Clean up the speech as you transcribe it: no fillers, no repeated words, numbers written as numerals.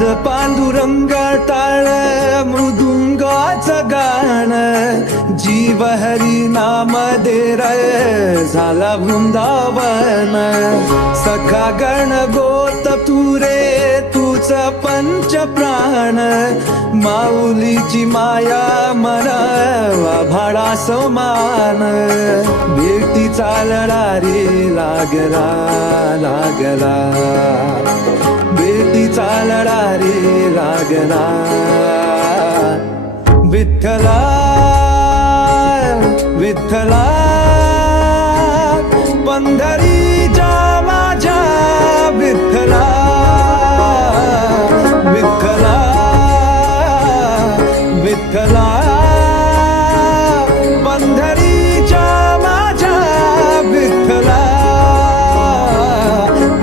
नाद पांडुरंग टाळ मृदुंगाचं गाण, जीव हरी नाम दे रे झाला वृंदावन. सखा गण गोत तू रे तूच पंच प्राण, माऊलीची माया मन भाडा समान. भेटीचा लढा रे लागला लागला, भेटीचा लढा रे लागला. विठ्ठला विठ्ठला पंढर